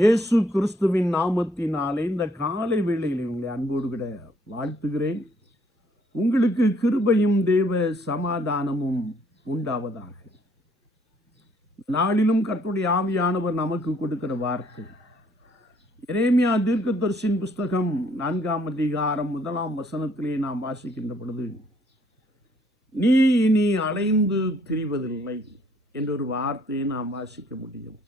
இயேசு கிறிஸ்துவின் நாமத்தினாலே இந்த காலை வேளையில் உங்களை அன்போடு கூட வாழ்த்துகிறேன். உங்களுக்கு கிருபையும் தேவ சமாதானமும் உண்டாவதாக. நாளிலும் கர்த்தருடைய ஆவியானவர் நமக்கு கொடுக்கிற வார்த்தை எரேமியா தீர்க்கதரிசியின் புஸ்தகம் 4ஆம் அதிகாரம் 1ஆம் வசனத்திலே நாம் வாசிக்கின்ற பொழுது, நீ இனி அலைந்து திரிவதில்லை என்ற ஒரு வார்த்தையை நாம் வாசிக்க முடியும்.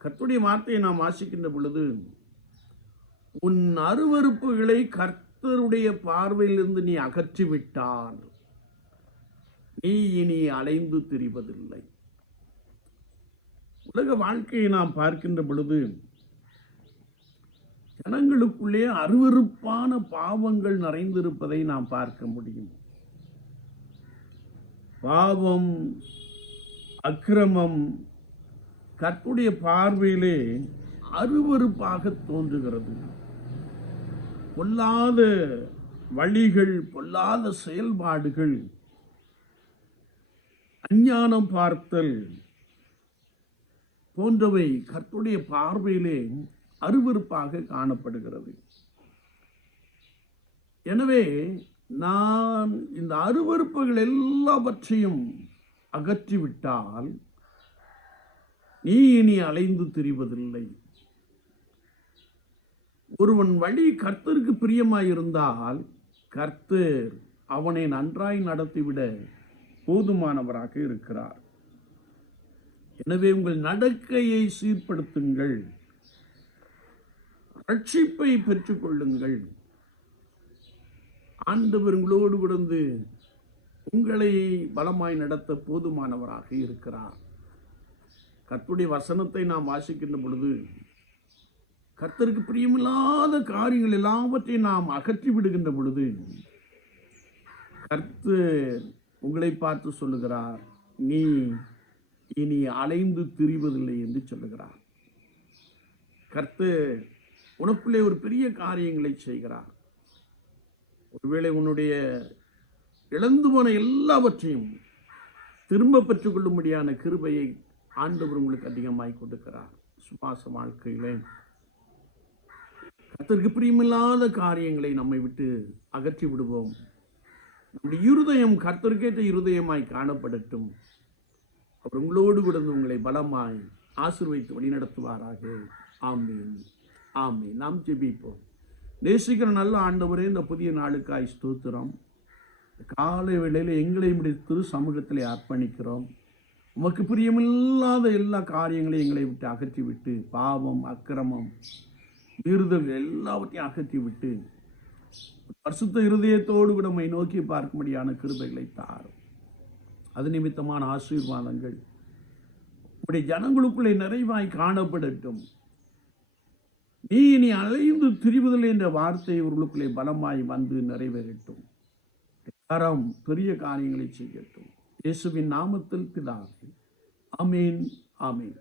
கர்த்தருடைய வார்த்தையை நாம் வாசிக்கின்ற பொழுது, உன் அருவருப்புகளை கர்த்தருடைய பார்வையிலிருந்து நீ அகற்றிவிட்டால் நீ இனி அலைந்து திரிவதில்லை. உலக வாழ்க்கையை நாம் பார்க்கின்ற பொழுது ஜனங்களுக்குள்ளே அருவருப்பான பாவங்கள் நிறைந்திருப்பதை நாம் பார்க்க முடியும். பாவம், அக்கிரமம் கர்த்தருடைய பார்வையிலே அருவருப்பாக தோன்றுகிறது. பொல்லாத வழிகள், பொல்லாத செயல்பாடுகள், அஞ்ஞானம் பார்த்தல் போன்றவை கர்த்தருடைய பார்வையிலே அருவருப்பாக காணப்படுகிறது. எனவே நான் இந்த அருவருப்புகள் எல்லாவற்றையும் அகற்றிவிட்டால் நீ இனி அலைந்து திரிவதில்லை. ஒருவன் வழி கர்த்தருக்கு பிரியமாயிருந்தால் கர்த்தர் அவனை நன்றாய் நடத்திவிட போதுமானவராக இருக்கிறார். எனவே உங்கள் நடக்கையை சீர்படுத்துங்கள், ரட்சிப்பை பெற்றுக் கொள்ளுங்கள். ஆண்டவர் உங்களோடு கிடந்து உங்களை பலமாய் நடத்த போதுமானவராக இருக்கிறார். கர்த்தருடைய வசனத்தை நாம் வாசிக்கின்ற பொழுது, கர்த்தருக்கு பிரியமில்லாத காரியங்கள் எல்லாவற்றையும் நாம் அகற்றி விடுகின்ற பொழுது கர்த்தர் உங்களை பார்த்து சொல்லுகிறார், நீ இனி அலைந்து திரிவதில்லை என்று சொல்லுகிறார். கர்த்தர் உனக்குள்ளே ஒரு பெரிய காரியங்களை செய்கிறார். ஒருவேளை உன்னுடைய இழந்து போன எல்லாவற்றையும் திரும்ப பெற்றுக்கொள்ளும்படியான கிருபையை ஆண்டவர் உங்களுக்கு அதிகமாய் கொடுக்கிறார். சுவாச வாழ்க்கையிலே கர்த்தருக்கு பிரியமில்லாத காரியங்களை நம்மை விட்டு அகற்றி விடுவோம். நம்முடைய இருதயம் கர்த்தருக்கேற்ற இருதயமாய் காணப்படட்டும். அவர் உங்களோடு விழுந்து உங்களை பலமாய் ஆசீர்வதித்து வழிநடத்துவாராக. ஆமீன், ஆமீன். நாம் ஜெபிப்போம். நேசிக்கிற நல்ல ஆண்டவரே, இந்த புதிய நாளுக்காய் ஸ்தோத்திரம். காலை வேளையில் எங்களை திரு சமூகத்திலே அர்ப்பணிக்கிறோம். உமக்கு பிரியமில்லாத எல்லா காரியங்களையும் எங்களை விட்டு அகற்றிவிட்டு, பாவம், அக்கிரமம், மீறுதல் எல்லாவற்றையும் அகற்றிவிட்டு பரிசுத்த இருதயத்தோடு கூட நம்மை நோக்கி பார்க்கும்படியான கிருபைகளை தாரும். அது நிமித்தமான ஆசீர்வாதங்கள் உடைய ஜனங்களுக்குள்ளே நிறைவாய் காணப்படட்டும். நீ இனி அலைந்து திரிவதில்லை என்ற வார்த்தை இவர்களுக்குள்ளே பலமாய் வந்து நிறைவேறட்டும். கரம் பெரிய காரியங்களை செய்யட்டும். இயேசுவின் நாமத்தில் பிதாவே. ஆமீன், ஆமீன்.